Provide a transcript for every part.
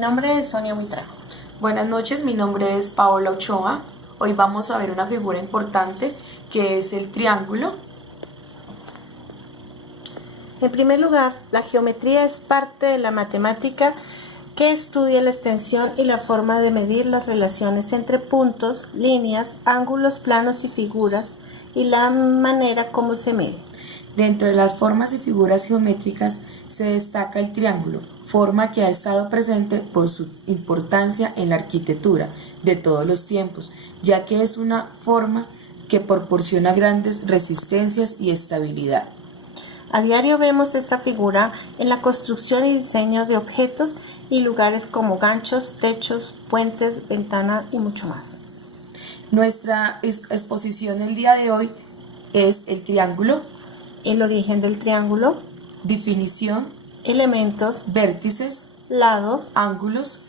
nombre es Sonia Huitrago. Buenas noches, mi nombre es Paola Ochoa. Hoy vamos a ver una figura importante que es el triángulo. En primer lugar, la geometría es parte de la matemática que estudia la extensión y la forma de medir las relaciones entre puntos, líneas, ángulos, planos y figuras y la manera como se mide. Dentro de las formas y figuras geométricas se destaca el triángulo, forma que ha estado presente por su importancia en la arquitectura de todos los tiempos, ya que es una forma que proporciona grandes resistencias y estabilidad. A diario vemos esta figura en la construcción y diseño de objetos y lugares como ganchos, techos, puentes, ventanas y mucho más. Nuestra exposición el día de hoy es el triángulo, El origen del triángulo, definición, elementos, vértices, lados, ángulos,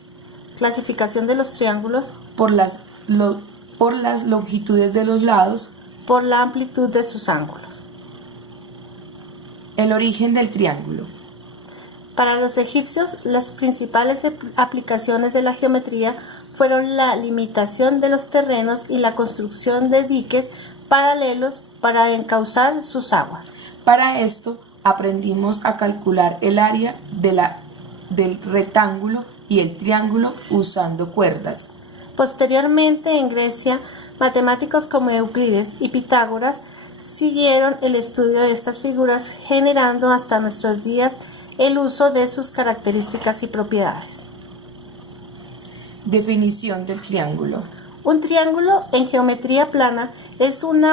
clasificación de los triángulos, por las longitudes de los lados, por la amplitud de sus ángulos. el origen del triángulo. Para los egipcios, las principales aplicaciones de la geometría fueron la limitación de los terrenos y la construcción de diques paralelos para encauzar sus aguas. Para esto aprendimos a calcular el área del rectángulo y el triángulo usando cuerdas. Posteriormente, en Grecia, matemáticos como Euclides y Pitágoras siguieron el estudio de estas figuras, generando hasta nuestros días el uso de sus características y propiedades. Definición del triángulo. Un triángulo en geometría plana es un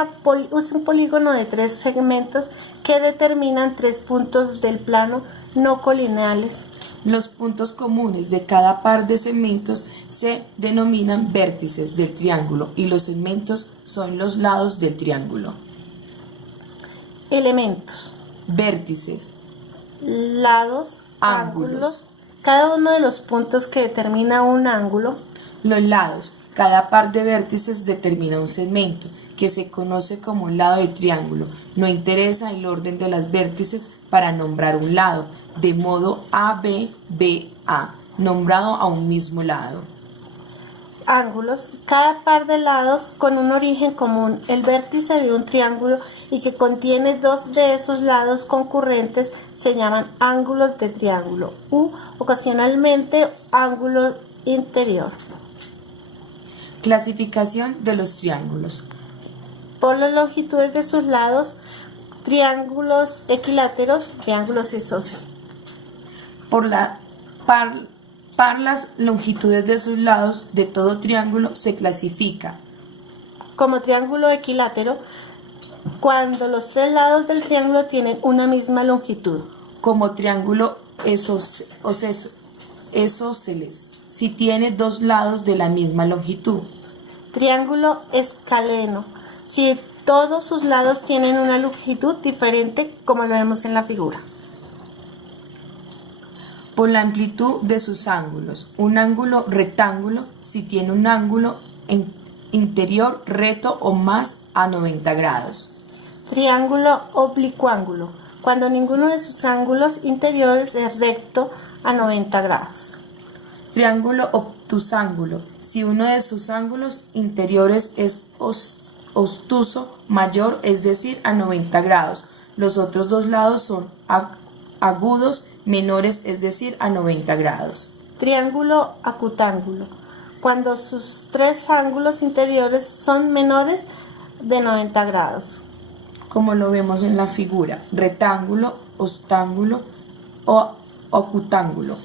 polígono de tres segmentos que determinan tres puntos del plano no colineales. Los puntos comunes de cada par de segmentos se denominan vértices del triángulo y los segmentos son los lados del triángulo. Elementos, Vértices, lados, ángulos. Cada uno de los puntos que determina un ángulo. Los lados. Cada par de vértices determina un segmento, que se conoce como un lado del triángulo. No interesa el orden de las vértices para nombrar un lado, de modo AB, BA, nombrado a un mismo lado. Ángulos. Cada par de lados con un origen común, el vértice de un triángulo y que contiene dos de esos lados concurrentes se llaman ángulos de triángulo u ocasionalmente ángulo interior. Clasificación de los triángulos. Por las longitudes de sus lados, triángulos equiláteros, triángulos isósceles. Por las longitudes de sus lados de todo triángulo se clasifica Como triángulo equilátero, cuando los tres lados del triángulo tienen una misma longitud. como triángulo isósceles, si tiene dos lados de la misma longitud. Triángulo escaleno, si todos sus lados tienen una longitud diferente, como lo vemos en la figura. Por la amplitud de sus ángulos. Un ángulo rectángulo si tiene un ángulo interior recto o más a 90 grados. Triángulo oblicuángulo, cuando ninguno de sus ángulos interiores es recto a 90 grados. Triángulo obtusángulo, si uno de sus ángulos interiores es obtuso mayor, es decir, a 90 grados. Los otros dos lados son agudos menores, es decir, a 90 grados. Triángulo acutángulo, cuando sus tres ángulos interiores son menores de 90 grados. Como lo vemos en la figura, rectángulo, octángulo o ocutángulo.